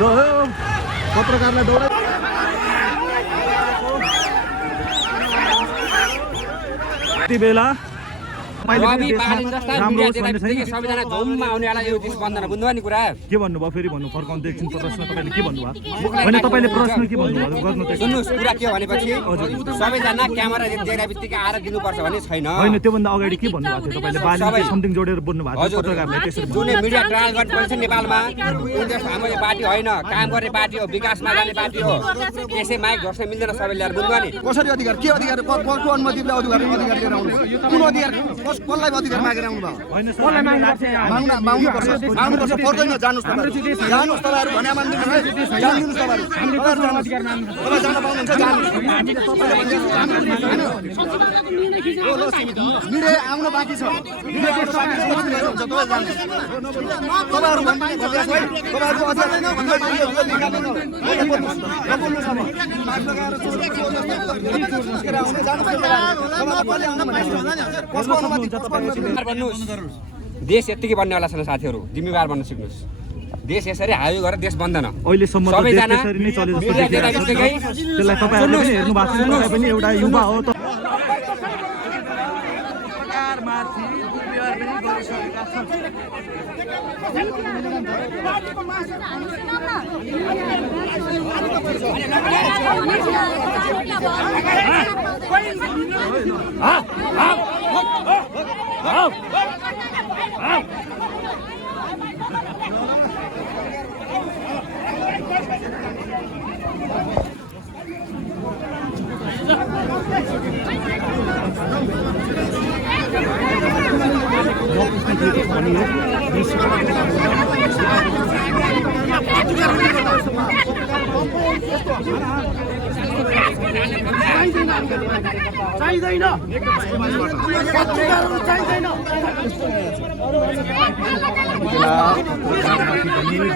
पत्रकारलाई दौडा यति बेला सबैजना झुममा आउनेवाला यो देश बन्दैन बुझ्नुभयो नि कुरा के भन्नुभयो फेरि भन्नु फर्काउनु एकछिन प्रश्न तपाईँले के भन्नुभयो होइन तपाईँले प्रश्न के भन्नुभयो गर्नु त सुन्नुहोस् कुरा के भनेपछि सबैजना क्यामेरा देख्दा बित्तिकै आएर दिनुपर्छ भन्ने छैन होइन त्योभन्दा अगाडि के भन्नुभएको थियो तपाईँले बाली समथिङ जोडेर बोल्नु भएको थियो पत्रकारले त्यसरी जुनै मिडिया ट्रायल गर्ने पनि छ नेपालमा उनीहरू हाम्रो पार्टी होइन काम गर्ने पार्टी हो विकासमा जाने पार्टी हो त्यसै माइक घस्न मिल्दैन सबैले बुझ्नुभयो नि कसरी अधिकार के अधिकार कसको अनुमतिले अधिकार लिएर आउनु कुन अधिकार कसलाई अधिकार मागेर आउनु भयो माग्नुपर्छ पर्दैन जानुहोस् तपाईँहरू भने मानिदिनुहोस् जानिदिनुहोस् तपाईँ जान पाउनुहुन्छ मिडिया आउन बाँकी छ देश यतिकै बन्नेवाला छैन साथीहरू जिम्मेवार बन्न सिक्नुहोस् देश यसरी हावी गरेर देश बन्दैन अहिलेसम्म सबैजना त्यसरी नै चले जस्तो देखिरहेको छ त्यसलाई तपाईँहरूले पनि हेर्नु भएको छ तपाईँ पनि एउटा युवा हो त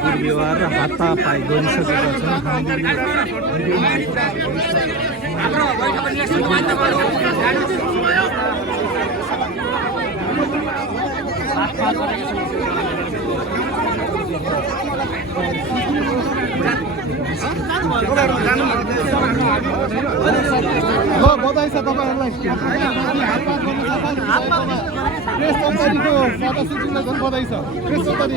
दुर्व्यवहार र हातापाई गरिसकेका बधाई छ तपाईँहरूलाई प्रेस चौतारीको सदस्यज्यूलाई झन् बधाई छ प्रेस चौतारी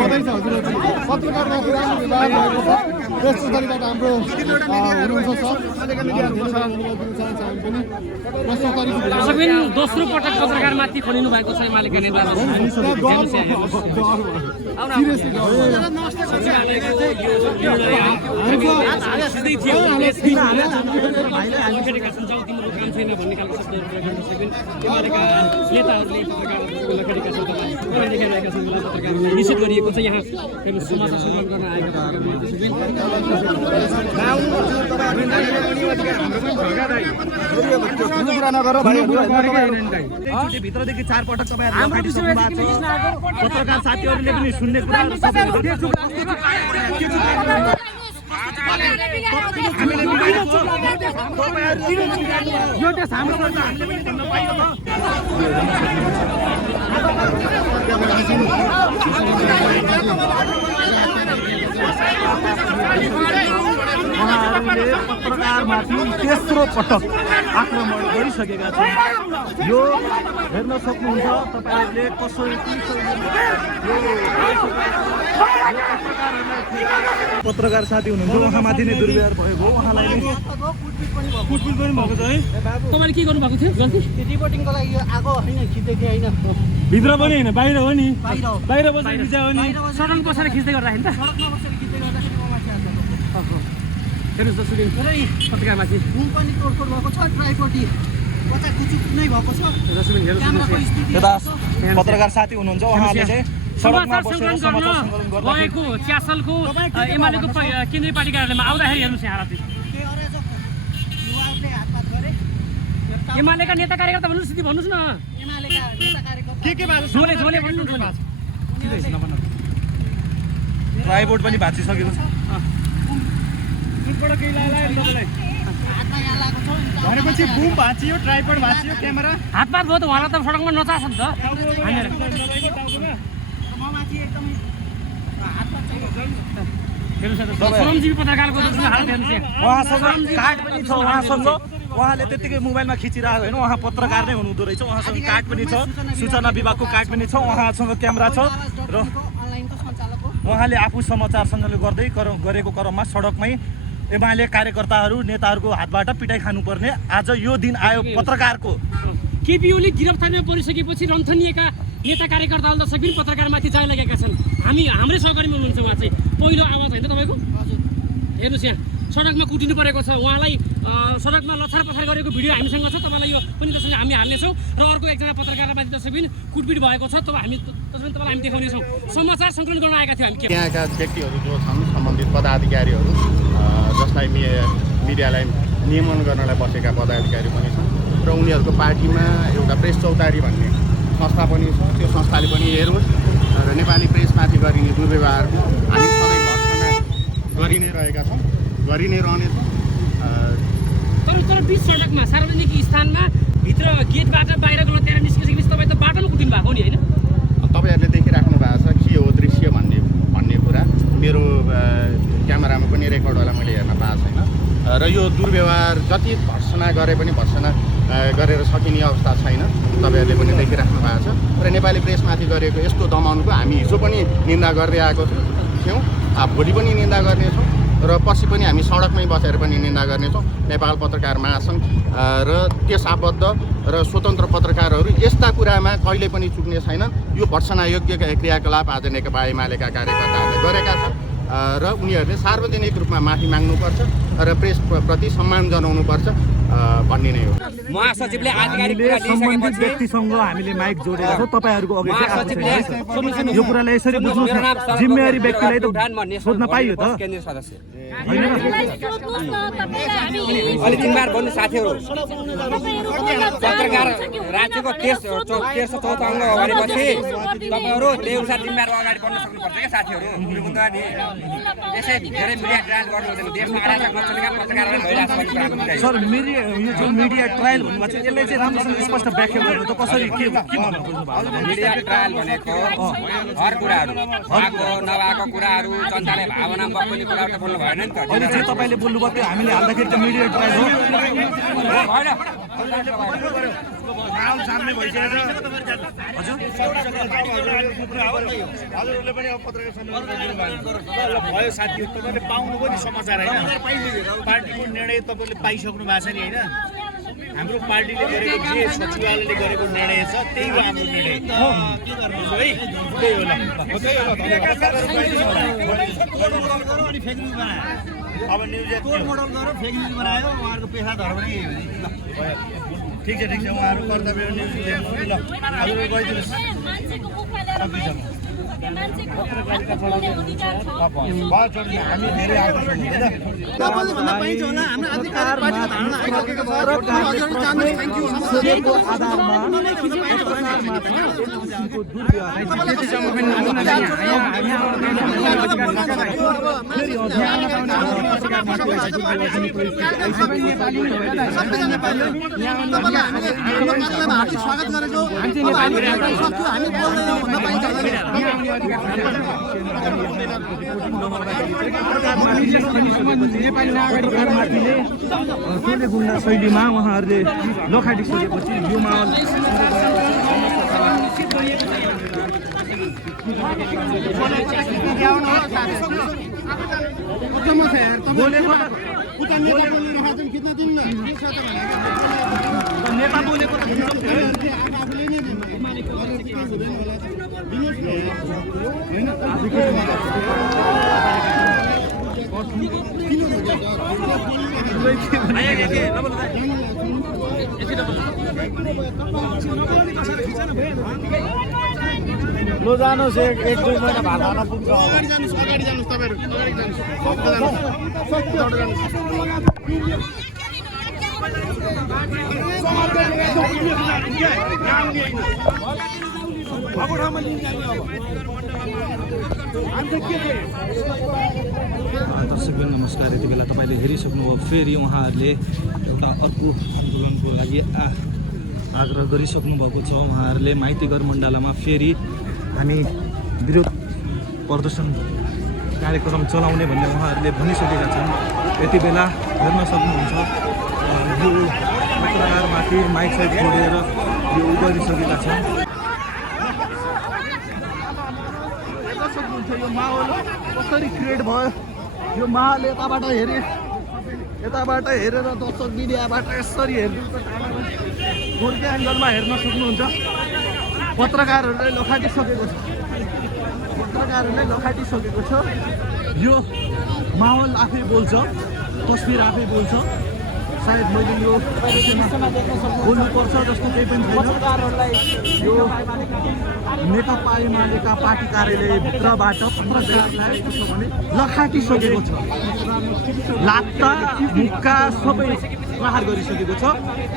बधाई छ हजुरहरू पत्रकारको राम्रो व्यवहार भएको छ प्रेस चौतारीबाट हाम्रो हुनुहुन्छ सर दोस्रो पटक पत्रकारमाथि खोलिनु भएको छ एमालेका नेताहरू निषेध गरिएको छ यहाँ समाज सञ्चालन गर्न आएका भित्रदेखि 4 पटक पत्रकार साथीहरूले पनि सुन्ने कुरा उहाँहरूले पत्रकारमाथि तेस्रो पटक आक्रमण गरिसकेका छन् यो हेर्न सक्नुहुन्छ तपाईहरुले कसरी पत्रकार साथी हुनुहुन्छ उहाँमाथि नै दुर्व्यवहार भएको उहाँलाई कुटपिट पनि भएको छ है तपाईले के गर्नु भएको थियो गल्ती रिपोर्टिङको लागि यो आगो हैन खिचेको हैन भित्र पनि हैन बाहिर हो नि बाहिर बसेर खिचा हो नि सडन बसेर खिच्दै गर्दाखेरि त सडकमा बसेर खिच्दै गर्दाखेरि म माथि हाल्छ हेर्नुस् त सुनिल पत्रकारमाथि घुम पनि तोडफोड भएको छ ट्राइपोडी बच्चा कुचुक नै भएको छ यता पत्रकार साथी हुनुहुन्छ उहाँले चाहिँ सडकमा बसेर समाचार सङ्कलन गएको च्यासलको एमालेको केन्द्रीय पार्टी कार्यालयमा आउँदाखेरि हेर्नुस् यहाँ राति युवाहरूले हातपात गरे एमालेका नेता कार्यकर्ता भन्नुस् सिधै भन्नुस् न एमालेका नेता कार्यकर्ता के भएको झोले झोले भन्नु ट्राइपोड पनि भाँचिसकेको छ एकपल्ट केही लाग्यो तपाईलाई हातमा यहाँ लागेको छ भनेपछि बुम भाँचियो ट्राइपोड भाँचियो क्यामेरा हातपात भयो त उहाँलाई त सडकमा नचास नि त हानेर म माथि एकदमै श्रमजीवी पत्रकारको हालत हेर्नुहोस् यहाँ। उहाँसँग कार्ड पनि छ, उहाँले त्यतिकै मोबाइलमा खिचिरहेको होइन, उहाँ पत्रकार नै हुनुहुँदो रहेछ। उहाँसँग कार्ड पनि छ, सूचना विभागको कार्ड पनि छ, उहाँसँग क्यामेरा छ र अनलाइनको सञ्चालक हो। उहाँले आफू समाचारसँगले गर्दै गरेको क्रममा सडकमै एमाले कार्यकर्ताहरू नेताहरूको हातबाट पिटाइ खानुपर्ने आज यो दिन आयो पत्रकारको। केपी ओली गिरफ्तारीमा परिसकेपछि रन्थनिएका नेता कार्यकर्ताहरू दर्शक पनि पत्रकारमाथि जाय लागेका छन्। हाम्रै सहकर्मी हुनुहुन्छ उहाँ चाहिँ, पहिलो आवाज होइन तपाईँको? हेर्नुहोस् यहाँ सडकमा कुटिनु परेको छ उहाँलाई, सडकमा लछार पछार गरेको भिडियो हामीसँग छ, तपाईँलाई यो पनि त्यससँग हामी हाल्नेछौँ। र अर्को एकजना पत्रकारमाथि दर्शक पनि कुटपिट भएको छ, हामी तपाईँलाई हामी देखाउनेछौँ। समाचार सङ्कलन गर्न आएका थियौँ हामी। त्यहाँका व्यक्तिहरू जो छन् सम्बन्धित पदाधिकारीहरू, जसलाई मिडियालाई नियमन गर्नलाई बसेका पदाधिकारी पनि छन् र उनीहरूको पार्टीमा एउटा प्रेस चौतारी भन्ने संस्था पनि छ। त्यो संस्थाले पनि हेरोस् र नेपाली प्रेसमाथि गरिने दुर्व्यवहारको हामी सधैँ भर्खना गरि नै रहेका छौँ, गरि नै रहनेछौँ। तर बिच सडकमा सार्वजनिक स्थानमा भित्र गेटबाट बाहिर गलत्याएर निस्किसकेपछि तपाईँ त बाटोमा कुटिनु भएको नि होइन? तपाईँहरूले देखिराख्नु भएको छ के हो दृश्य भन्ने कुरा मेरो क्यामेरामा पनि रेकर्ड होला, मैले हेर्न पाएको छैन। र यो दुर्व्यवहार जति भर्सना गरे पनि भर्सना गरेर सकिने अवस्था छैन, तपाईँहरूले पनि देखिराख्नु भएको छ। र नेपाली प्रेसमाथि गरेको यस्तो दमनको हामी हिजो पनि निन्दा गर्दै आएको थियौँ, भोलि पनि निन्दा गर्नेछौँ र पछि पनि हामी सडकमै बसेर पनि निन्दा गर्नेछौँ। नेपाल पत्रकार महासङ्घ र त्यस आबद्ध र स्वतन्त्र पत्रकारहरू यस्ता कुरामा कहिले पनि चुक्ने छैनन्। यो भर्सनायोग्य क्रियाकलाप आज नेकपा एमालेका कार्यकर्ताहरूले गरेका छन् र उनीहरूले सार्वजनिक रूपमा माफी माग्नुपर्छ र प्रेसप्रति सम्मान जनाउनुपर्छ भन्ने नै हो। महासचिवले आधिकारिक कुरा सम्बन्धित दिइसकेपछि व्यक्तिसँग हामीले माइक जोडेका छौँ, तपाईँहरूको अघि चाहिँ महासचिवले यो कुरालाई यसरी बुझ्नुहोस् न, जिम्मेवारी व्यक्तिलाई त सोध्न पाइयो त। केन्द्रीय सदस्य अलि जिम्मेवार बन्नु साथीहरू। पत्रकार राज्यको तेर्सो चौथो अङ्ग गरेपछि तपाईँहरू त्यही अनुसार जिम्मेवार अगाडि बढ्न सक्नुपर्छ क्या साथीहरू। यसै धेरै मिडिया ट्रायल गर्नु हुँदैन, देशमा अराजक नचलेका पत्रकारहरू भइरहेको छ भन्ने कुरा सर यो जुन मिडिया ट्रायल भन्नुभएको छ यसलाई चाहिँ राम्रोसँग स्पष्ट व्याख्या गर्नु त कसरी के भन्नु खोज्नु भएको? मिडिया ट्रायल भनेको हर कुराहरू भएको नभएको कुराहरू जनताले भावना बक्ने कुराहरू त बोल्नु भएन नि त। अहिले चाहिँ तपाईँले बोल्नुभयो त्यो हामीले हाल्दाखेरि त मिडिया ट्रायल हो भएन। सामने भइसकेको छ हजुर। हजुरहरूले पनि अब पत्रकार सम्मेलन भयो साथी, तपाईँले पाउनुभयो नि समाचार होइन? पार्टीको निर्णय तपाईँले पाइसक्नु भएको छ नि होइन? हाम्रो पार्टीले गरेको जे सचिवालयले गरेको निर्णय छ त्यही हो हाम्रो निर्णय। के गर्नु है त्यही होला। अब न्युज मोडल गरेर फेक न्युज बनायो, उहाँहरूको पेसा धर्म नै यही हो। ठिक छ उहाँहरू कर्तव्य न्युज हेर्नु ल। हजुर गइदिनुहोस्। हामी धेरै आएको छौँ होइन? सोधेको आधारमा स्वागत गरेको सोले गुन्डा शैलीमा उहाँहरूले लखाडिसकेपछि यो माहौल नेता बोलेको लो जानुहोस् एक दुई महिना भात खान पुग्छ। अगाडि जानुहोस् तपाईँहरू दर्शकबिन नमस्कार। यति बेला तपाईँले हेरिसक्नुभयो, फेरि उहाँहरूले एउटा अर्को आन्दोलनको लागि आग्रह गरिसक्नु भएको छ। उहाँहरूले माइतीघर मण्डलामा फेरि हामी विरोध प्रदर्शन कार्यक्रम चलाउने भन्ने उहाँहरूले भनिसकेका छन्। यति बेला हेर्न सक्नुहुन्छ यो पत्रकारमाथि माइक साइड छोडेर यो गरिसकेका छन्। हेर्न सक्नुहुन्छ यो माहौल कसरी क्रिएट भयो। यो माहौल यताबाट हेरेर दर्शक मिडियाबाट यसरी हेरिदिन्छ गोर्खे एङ्गलमा हेर्न सक्नुहुन्छ। पत्रकारहरूलाई लखाटिसकेको छ। यो माहौल आफै बोल्छ, तस्बिर आफै बोल्छ। सायद मैले यो बोल्नुपर्छ जस्तो केही पनि छैन। यो नेकपा एमालेका पार्टी कार्यालयभित्रबाट पत्रकारलाई लखाटिसकेको छ। लात्ता मुक्का सबै प्रहार गरिसकेको छ।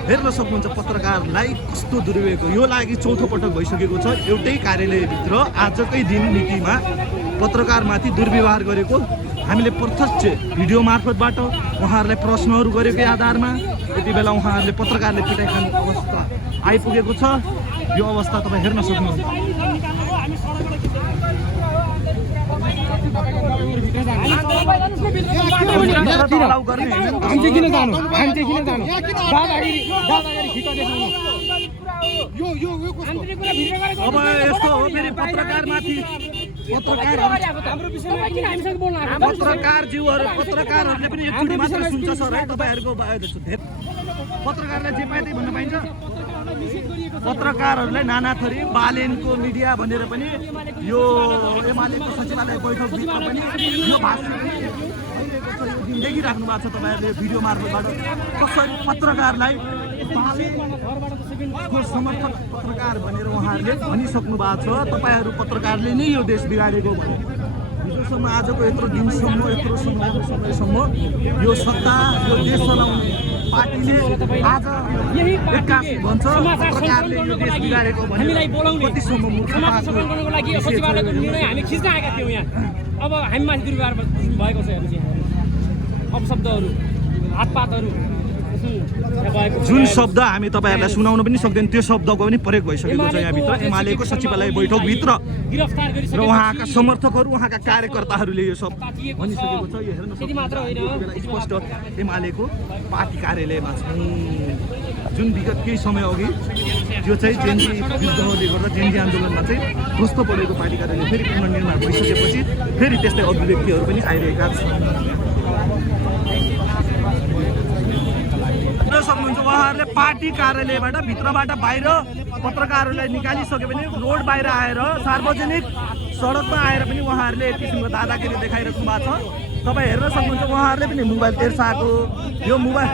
हेर्न सक्नुहुन्छ पत्रकारलाई कस्तो दुर्व्यवहार हो। यो लागि चौथो पटक भइसकेको छ एउटै कार्यालयभित्र आजकै दिन मितिमा पत्रकारमाथि दुर्व्यवहार गरेको हामीले प्रत्यक्ष भिडियो मार्फतबाट उहाँहरूलाई प्रश्नहरू गरेको आधारमा यति बेला उहाँहरूले पत्रकारले पिटाइ खाने अवस्था आइपुगेको छ। यो अवस्था तपाईँ हेर्न सक्नुहुन्छ। अब यस्तो हो फेरि पत्रकारमाथि पत्रकारहरूले पनि एकचोटि मात्र सुन्छ सर है। तपाईँहरूको पत्रकारलाई जे पाए त्यही भन्न पाइन्छ। पत्रकारहरूलाई नाना थरी बालेनको मिडिया भनेर पनि यो एमालेको सचिवालय बैठकभित्र पनि यो भाषण देखिराख्नु भएको छ। तपाईँहरूले भिडियो मार्फतबाट कसरी पत्रकारलाई बालेनको समर्थक पत्रकार भनेर उहाँहरूले भनिसक्नु भएको छ। तपाईँहरू पत्रकारले नै यो देश बिगारेको भने हिजोसम्म आजको यत्रो दिनसम्म यत्रो समयसम्म यो सत्ता यो देश चलाउने पार्टीले आज एक्कासी भन्छ पत्रकारले यो देश बिगारेको भने कतिसम्म मूर्ख गर्नको लागि सचिवालयको निर्णय हामी खिच्न आएका थियौँ यहाँ। अब हामी माथि दुर्व्यवहार भएको छ। हेर्नुहोस् यहाँ अपशब्दहरू हातपातहरू जुन शब्द हामी तपाईँहरूलाई सुनाउन पनि सक्दैन त्यो शब्दको पनि प्रयोग भइसकेको छ यहाँभित्र एमालेको सचिवालय बैठकभित्र र उहाँका समर्थकहरू उहाँका कार्यकर्ताहरूले यो सब भनिसकेको छ। यो हेर्न सक्नुहुन्छ स्पष्ट एमालेको पार्टी कार्यालयमा छ। जुन विगत केही समय अघि यो चाहिँ जेएनजी विद्रोहले गर्दा जेएनजी आन्दोलनमा चाहिँ ध्वस्त परेको पार्टी कार्यालय फेरि पुनर्निर्माण भइसकेपछि फेरि त्यस्तै अभिव्यक्तिहरू पनि आइरहेका छन्। सक्नुहुन्छ उहाँहरूले पार्टी कार्यालयबाट भित्रबाट बाहिर पत्रकारहरूलाई निकालिसक्यो भने रोड बाहिर आएर सार्वजनिक सडकमा आएर पनि उहाँहरूले एक किसिमको दादागिरी देखाइराख्नु भएको छ। तपाईँ हेर्न सक्नुहुन्छ उहाँहरूले पनि मोबाइल तेर्साएको यो मोबाइल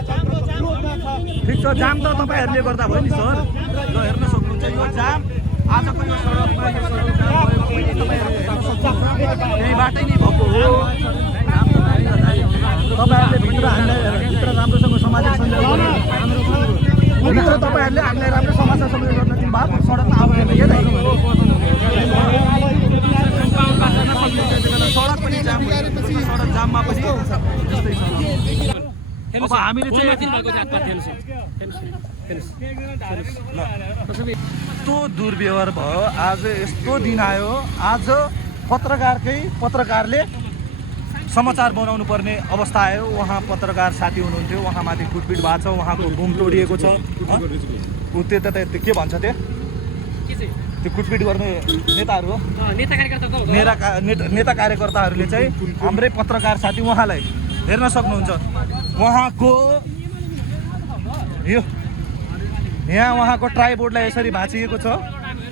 ठिक छ। जाम त तपाईँहरूले गर्दा भयो नि सर। ल हेर्न सक्नुहुन्छ यो जाम आजको यो सडकमा यहीँबाटै नै भएको हो। तपाईँहरूले भित्र राम्रोसँग समाजिक सञ्जाल भित्र तपाईँहरूले हामीलाई राम्रो समाजमा सम्मेलन गर्न दिनु भएको सडकमा आउने सडक पनि जाम सडक जाममा पनि त्यस्तै छ। अब हामीले चाहिँ यस्तो दुर्व्यवहार भयो। आज यस्तो दिन आयो। आज पत्रकारले समाचार बनाउनु पर्ने अवस्था आयो। उहाँ पत्रकार साथी हुनुहुन्थ्यो, उहाँमाथि कुटपिट भएको छ, उहाँको घुम तोडिएको छ। त्यो के भन्छ त्यो कुटपिट गर्ने नेताहरू हो नेता कार्यकर्ताहरूले चाहिँ हाम्रै पत्रकार साथी उहाँलाई हेर्न सक्नुहुन्छ। उहाँको यो यहाँ उहाँको ट्राइपोडलाई यसरी भाँचिएको छ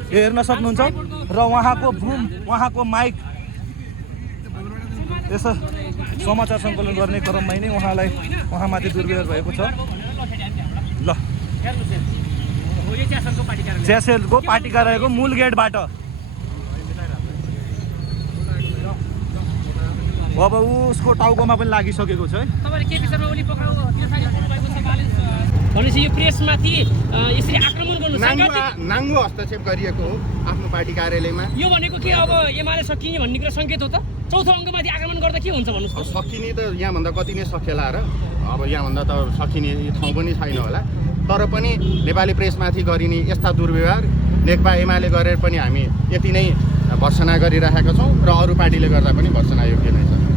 यो हेर्न सक्नुहुन्छ। र उहाँको बुम उहाँको माइक यसो समाचार सङ्कलन गर्ने क्रममै नै उहाँमाथि दुर्व्यवहार भएको छ। ल च्यासेलको पार्टी कार्यालयको मूल गेटबाट अब उसको टाउकोमा पनि लागिसकेको छ है। भनेपछि यो प्रेसमाथि यसरी आक्रमण गर्नु नाङ्गो हस्तक्षेप गरिएको हो आफ्नो पार्टी कार्यालयमा। यो भनेको के अब एमाले सकिने भन्ने कुरा सङ्केत हो त? चौथो अङ्कमाथि आक्रमण गर्दा के हुन्छ भन्नुहोस्? सकिने त यहाँभन्दा कति नै सकिएला र अब यहाँभन्दा त सकिने ठाउँ पनि छैन होला। तर पनि नेपाली प्रेसमाथि गरिने यस्ता दुर्व्यवहार नेकपा एमाले गरेर पनि हामी यति नै भर्सना गरिराखेका छौँ र अरू पार्टीले गर्दा पनि भर्सना योग्य नै छ।